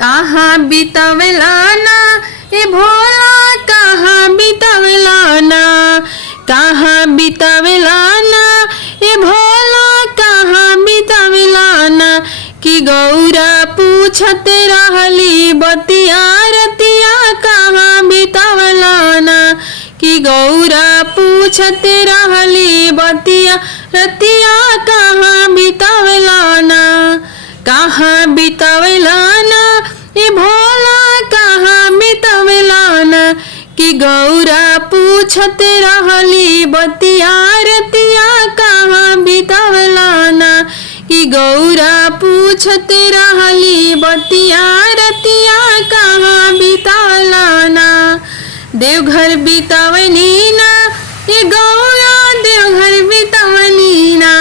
कहाँ बितवला ना ए भोला, कहाँ बितवला ना, कहाँ बितवला ना ए भोला, कहाँ बितवला ना। कि गौरा पूछत रहली बतिया रतिया, कहाँ बितवला ना। कि गौरा पूछत रहली बतिया रतिया, कहाँ बितवला ना, कहाँ बितवला ना ए भोला, कहाँ बितवला ना। कि गौरा पूछत रहली बतिया रतिया, कहाँ बितवला ना। कि गौरा पूछत रहली बतिया रतिया, कहाँ बितवला ना। देवघर बितवनी ना ये गौरा, देवघर बितवनी ना,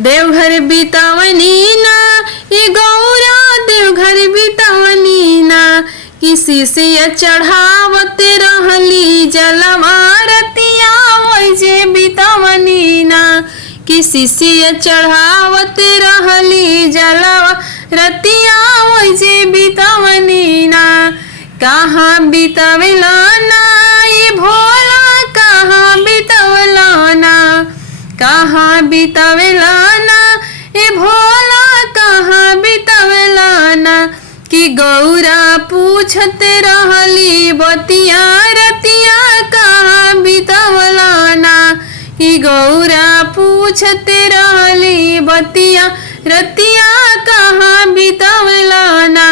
देवघर बितवनी ना ये गौरा, देवघर बितवनी ना। किसी से चढ़ावत रहली जलवा रतिया, वैसे बितवनी ना। किसी से चढ़ावत रहली जलवा रतिया, वैसे बितवनी ना। कहाँ बितवला ना ये भोला, कहाँ बितवला ना, कहाँ बितवला ना ए भोला, कहाँ बितवला ना। कि गौरा पूछत रहली बतिया रतिया, कहाँ बितवला ना। कि गौरा पूछत रहली बतिया रतिया, कहाँ बितवला ना।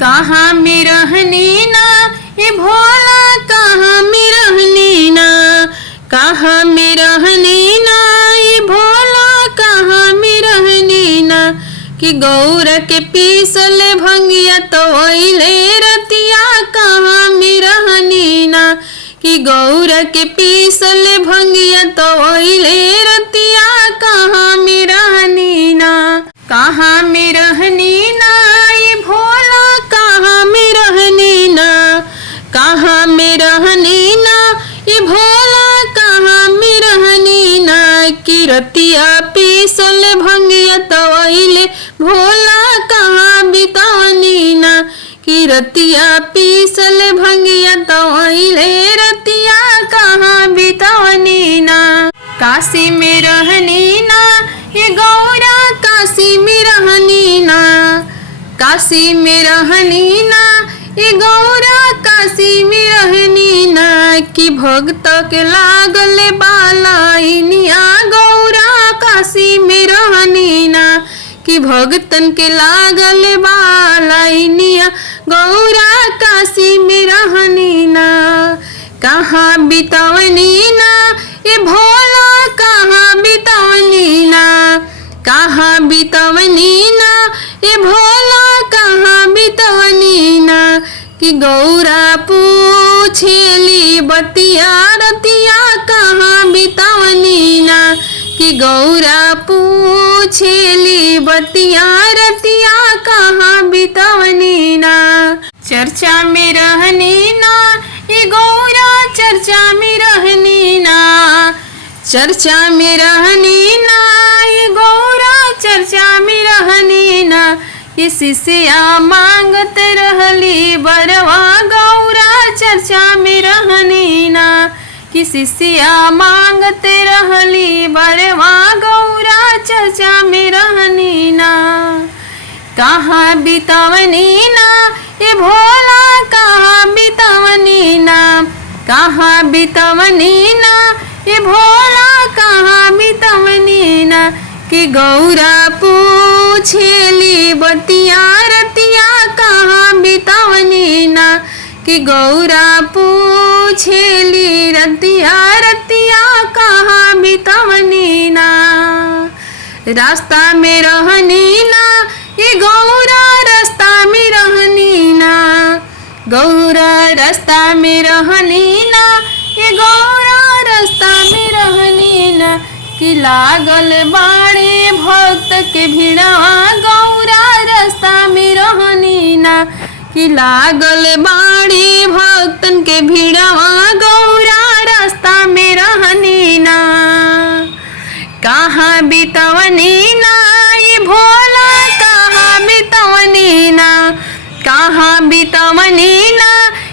कहाँ में रहनी ना ये भोला, कहाँ में रहनी ना, कहाँ में रहनी ना ये भोला, कहाँ में रहनी ना। कि गौरा के पीसल भंगिया तो ओइले रतिया, कहाँ में रहनी ना। कि गौरा के पीसल भंगिया तो ओइले रतिया, कहाँ में रहनी ना। कहाँ में रहनी ना ये भोला, कहाँ में रहनी ना, कहाँ में रहनी ना ये भोला, कहाँ में रहनी ना। कि रतिया पीसल भंगिया तो ओइले भोला, कहाँ बितवनी ना। कि रतिया पीसल भंगिया तो ओइले रतिया, कहाँ बितवनी ना। काशी में रहनी ना ये गौरा, काशी में रहनी ना, काशी में रहनी ना ये गौरा, काशी में रहनी ना। कि भक्त के लागल बालाइनिया, गौरा काशी में रहनी ना। कि भगतन के लागल बालाइनिया, गौरा काशी में रहनी ना। कहाँ बितवनी ना ये भोला, कहाँ बितवनी ना, कहाँ बितवनी ना ये भोला, कहाँ बितवनी ना। कि गौरा पूछेली बतिया रतिया, कहाँ बितवनी ना। कि गौरा पूछेली बतिया रतिया, कहाँ बितवनी ना। चर्चा में रहनी ना ये गौरा, चर्चा में रहनी ना, चर्चा में रहनी ना ये गौरा, चर्चा में रहनी ना। ये शिष्या मांगत रहली बरवा, गौरा चर्चा में रहनी ना। कि शिष्या मांगत रहली बरवा, गौरा चर्चा में रहनी ना। कहाँ बितवनी ना ये भोला, कहाँ बितवनी ना, कहाँ बितवनी ना ये भोला, कहाँ बितवनी ना। कि गौरा पूछेली बतिया रतिया, कहाँ बितवनी ना। कि गौरा पूछेली रतिया रतिया, कहाँ बितवनी ना। रास्ता में रहनी ना ये गौरा, रास्ता में रहनी ना, गौरा रास्ता में रहनी ना ये गौरा, रास्ता में रहनी ना। कि लागल बाड़े भक्त के भिड़वा, गौरा रास्ता में रहनी ना। कि लागल बाड़े भक्तन के भिड़वा, गौरा रास्ता में रहनी ना। कहाँ बितवनी ना ये भोला, कहाँ बितवनी ना, कहाँ बितवनी ना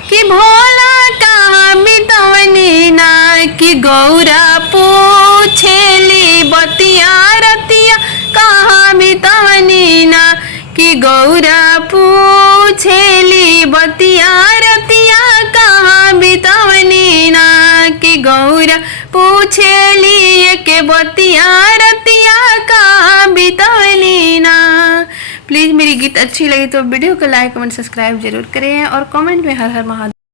कि भोला कहाँ बितवनी ना कि गौरा पूछेली बतिया रतिया कहाँ बितवनी ना कि गौरा पूछेली बतिया रतिया कहाँ बितवनी ना कि गौरा पूछेली के बतिया रतिया कहाँ बितवनी ना। प्लीज़ मेरी गीत अच्छी लगी तो वीडियो को लाइक कमेंट सब्सक्राइब जरूर करें और कमेंट में हर हर महादेव